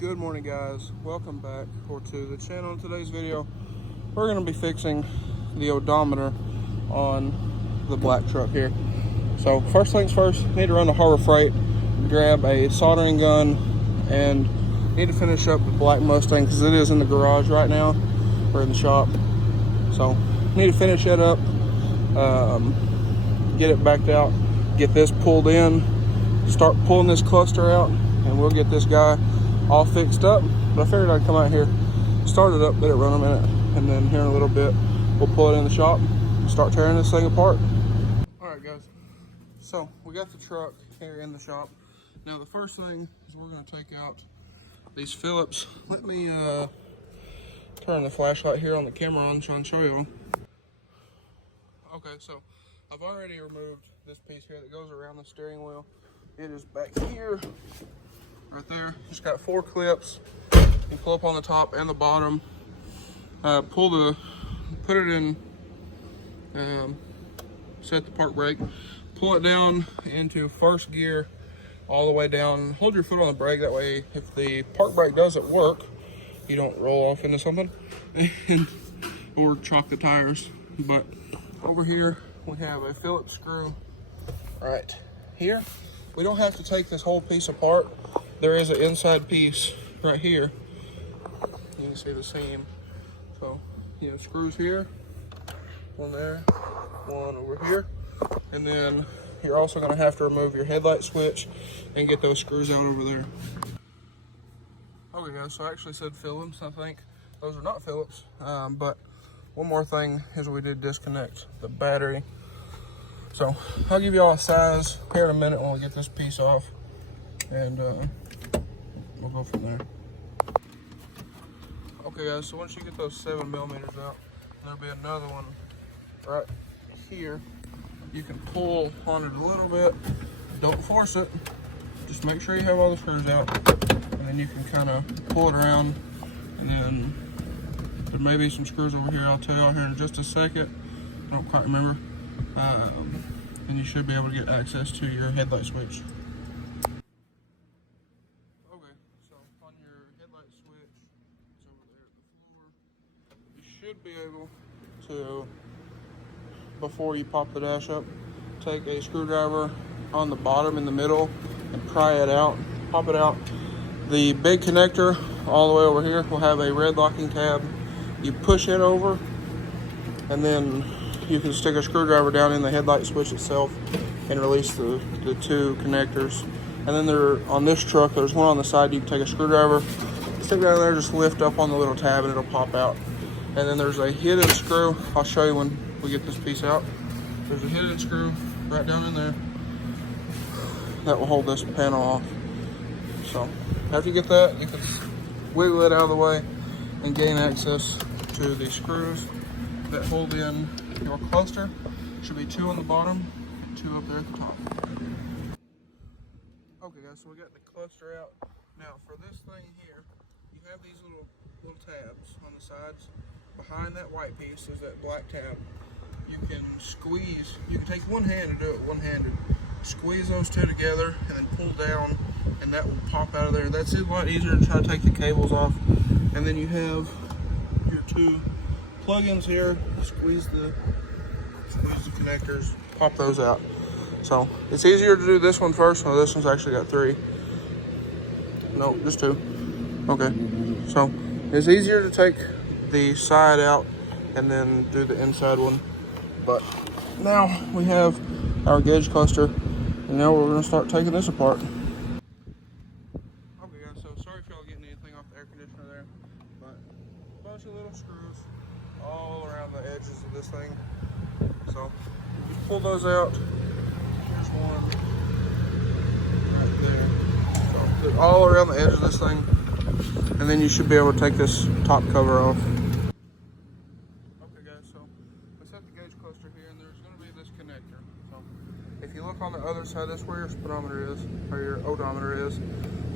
Good morning, guys. Welcome back to the channel. In today's video, we're going to be fixing the odometer on the black truck here. So first things first, need to run to Harbor Freight, grab a soldering gun, and need to finish up the black Mustang because it is in the garage right now, or in the shop. So need to finish that up, get it backed out, get this pulled in, start pulling this cluster out, and we'll get this guy all fixed up. But I figured I'd come out here, start it up, let it run a minute, and then here in a little bit we'll pull it in the shop and start tearing this thing apart. Alright guys, so we got the truck here in the shop. Now the first thing is we're going to take out these Phillips. Let me turn the flashlight here on the camera on so I can show you them. Okay, so I've already removed this piece here that goes around the steering wheel. It is back here, right there. Just got 4 clips. You pull up on the top and the bottom. Put it in, set the park brake. Pull it down into first gear all the way down. Hold your foot on the brake, that way if the park brake doesn't work, you don't roll off into something or chock the tires. But over here, we have a Phillips screw right here. We don't have to take this whole piece apart. There is an inside piece right here. You can see the seam. So you have screws here, one there, one over here. And then you're also going to have to remove your headlight switch and get those screws out over there. Okay guys, so I actually said Phillips. I think those are not Phillips. But one more thing is we did disconnect the battery. So I'll give you all a size here in a minute when we get this piece off, and we'll go from there. Okay guys, so once you get those 7mm out, there'll be another one right here. You can pull on it a little bit. Don't force it. Just make sure you have all the screws out, and then you can kind of pull it around, and then there may be some screws over here. I'll tell you all here in just a second. I don't quite remember. And you should be able to get access to your headlight switch. Okay, so on your headlight switch, it's over there at the floor. You should be able to, before you pop the dash up, take a screwdriver on the bottom in the middle and pry it out, pop it out. The big connector all the way over here will have a red locking tab. You push it over, and then you can stick a screwdriver down in the headlight switch itself and release the 2 connectors. And then on this truck, there's one on the side. You can take a screwdriver, stick down there, just lift up on the little tab and it'll pop out. And then there's a hidden screw. I'll show you when we get this piece out. There's a hidden screw right down in there that will hold this panel off. So after you get that, you can wiggle it out of the way and gain access to the screws that hold in your cluster. Should be 2 on the bottom, 2 up there at the top. Okay guys, so we got the cluster out. Now for this thing here, you have these little tabs on the sides. Behind that white piece is that black tab. You can squeeze, you can take one hand and do it one-handed. Squeeze those 2 together and then pull down, and that will pop out of there. That's a lot easier to try to take the cables off. And then you have your 2 plug-ins here. Squeeze the connectors, pop those out. So it's easier to do this one first. Oh, this one's actually got 3. No, just 2. Okay, so it's easier to take the side out and then do the inside one. But now we have our gauge cluster, and now we're going to start taking this apart. Okay guys, so sorry if y'all getting anything off the air conditioner there, but a bunch of little screws all around the edges of this thing. So you pull those out. Here's one right there. So they're all around the edge of this thing, and then you should be able to take this top cover off. Okay guys, so we set the gauge cluster here, and there's going to be this connector. So if you look on the other side, that's where your speedometer is, or your odometer is.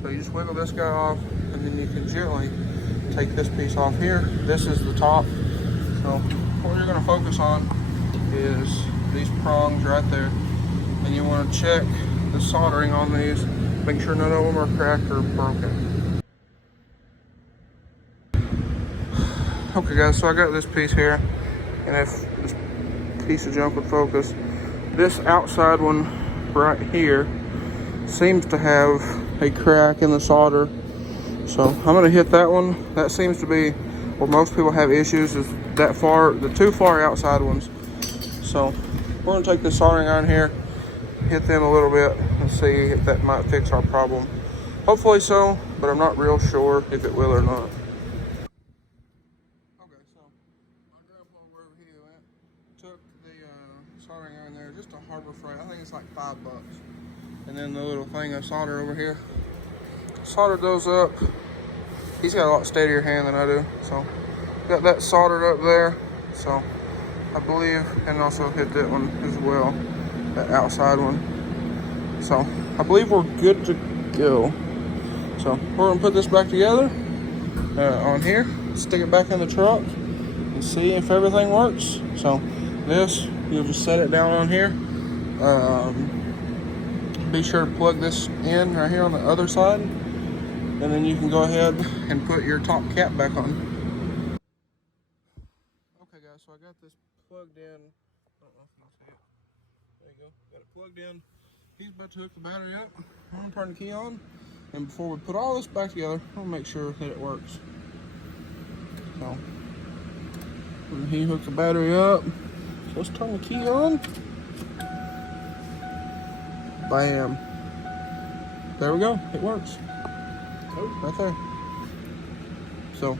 So you just wiggle this guy off, and then you can gently take this piece off here. This is the top. So what you're going to focus on is these prongs right there, and you want to check the soldering on these, make sure none of them are cracked or broken. Okay guys, so I got this piece here, and if this piece of junk would focus, this outside one right here seems to have a crack in the solder. So I'm gonna hit that one. That seems to be where most people have issues, is that far, the two far outside ones. So we're gonna take this soldering iron here, hit them a little bit, and see if that might fix our problem. Hopefully so, but I'm not real sure if it will or not. Okay, so my grandpa, wherever he went, took the soldering iron there, just a Harbor Freight. I think it's like $5. And then the little thing of solder over here. Soldered those up. He's got a lot steadier hand than I do, so got that soldered up there. So I believe, and also hit that one as well, that outside one. So I believe we're good to go. So we're gonna put this back together on here, stick it back in the truck, and see if everything works. So this, you'll just set it down on here. Be sure to plug this in right here on the other side, and then you can go ahead and put your top cap back on. Okay guys, so I got this plugged in. I don't know if you can see it. There you go. Got it plugged in. He's about to hook the battery up. I'm gonna turn the key on, and before we put all this back together, I'll make sure that it works. So when he hooks the battery up, let's turn the key on. Bam. There we go. It works. Right there. So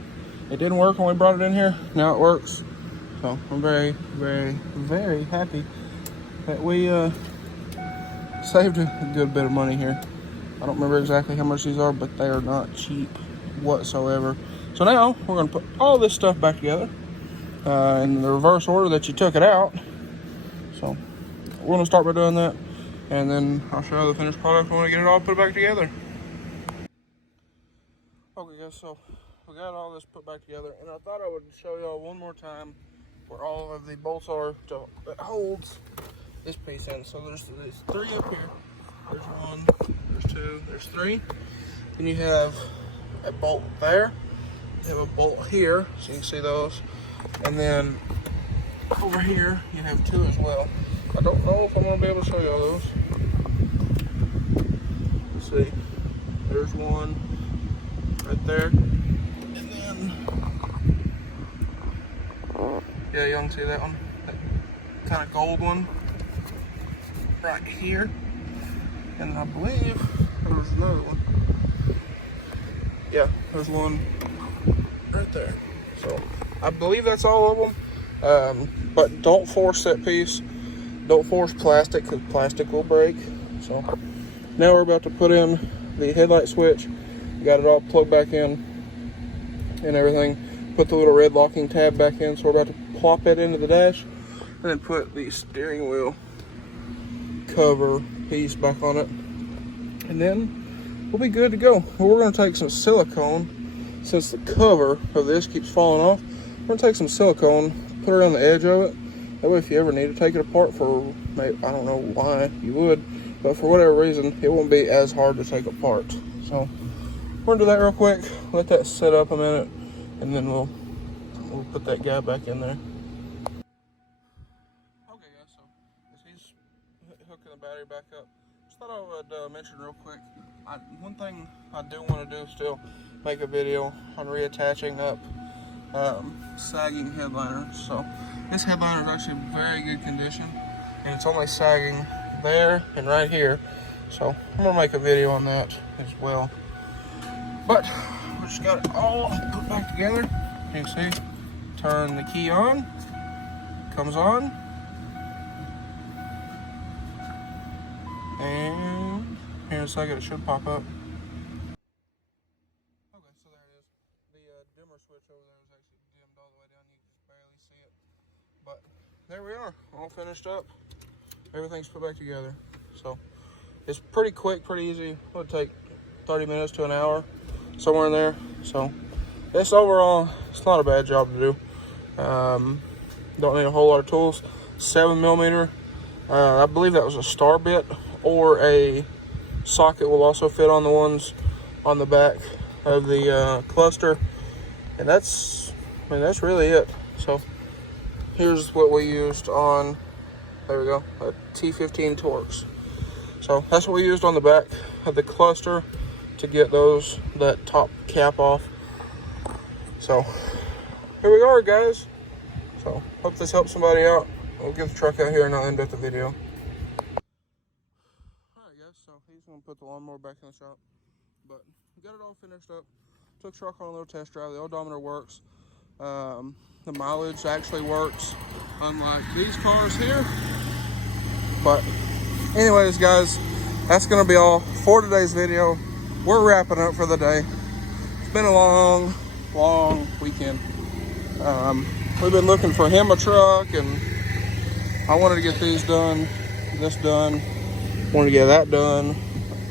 it didn't work when we brought it in here. Now it works. So I'm very, very, very happy that we saved a good bit of money here. I don't remember exactly how much these are, but they are not cheap whatsoever. So now we're going to put all this stuff back together in the reverse order that you took it out. So we're going to start by doing that, and then I'll show you the finished product when we get it all put back together. Okay guys, so we got all this put back together, and I thought I would show y'all one more time where all of the bolts are that holds this piece in. So there's three up here. There's one, there's two, there's three. Then you have a bolt there. You have a bolt here, so you can see those. And then over here, you have two as well. I don't know if I'm gonna be able to show y'all those. Let's see. There's one right there. And then, yeah, you can see that one. That kind of gold one right here. And I believe there was another one. Yeah, there's one right there. So I believe that's all of them. But don't force that piece. Don't force plastic, because plastic will break. So now we're about to put in the headlight switch. Got it all plugged back in and everything. Put the little red locking tab back in. So we're about to plop it into the dash, and then put the steering wheel cover piece back on it, and then we'll be good to go. We're going to take some silicone, since the cover of this keeps falling off. We're going to take some silicone, put it on the edge of it. That way if you ever need to take it apart for, maybe, I don't know why you would, but for whatever reason, it won't be as hard to take apart. So we're going to do that real quick, let that set up a minute, and then we'll put that guy back in there. Okay guys, so as he's hooking the battery back up, just thought I would mention real quick, one thing I do want to do still, make a video on reattaching up sagging headliners. So this headliner is actually in very good condition, and it's only sagging there and right here. So I'm gonna make a video on that as well. But we just got it all put back together. You can see, turn the key on, comes on, and here in a second it should pop up. Okay, so there it is. The dimmer switch over there is actually dimmed all the way down. You can just barely see it. But there we are, all finished up. Everything's put back together. So it's pretty quick, pretty easy. It would take 30 minutes to an hour, somewhere in there. So this overall, it's not a bad job to do. Don't need a whole lot of tools. 7mm. I believe that was a star bit, or a socket will also fit on the ones on the back of the cluster. And that's mean, that's really it. So here's what we used on, there we go, a T15 Torx. So that's what we used on the back of the cluster to get that top cap off. So here we are, guys. So hope this helps somebody out. We'll get the truck out here and I'll end up the video. Alright guys, so he's gonna put the lawnmower back in the shop. But got it all finished up. Took the truck on a little test drive. The odometer works. The mileage actually works, unlike these cars here. But anyways, guys, that's gonna be all for today's video. We're wrapping up for the day. It's been a long weekend. We've been looking for him a truck, and I wanted to get this done, wanted to get that done,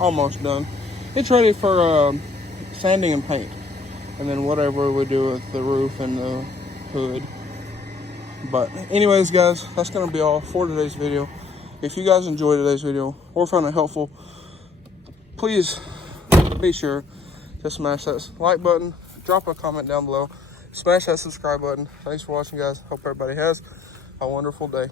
almost done. It's ready for sanding and paint, and then whatever we do with the roof and the hood. But anyways, guys, that's gonna be all for today's video. If you guys enjoyed today's video or found it helpful, please be sure to smash that like button, drop a comment down below, smash that subscribe button. Thanks for watching, guys. Hope everybody has a wonderful day.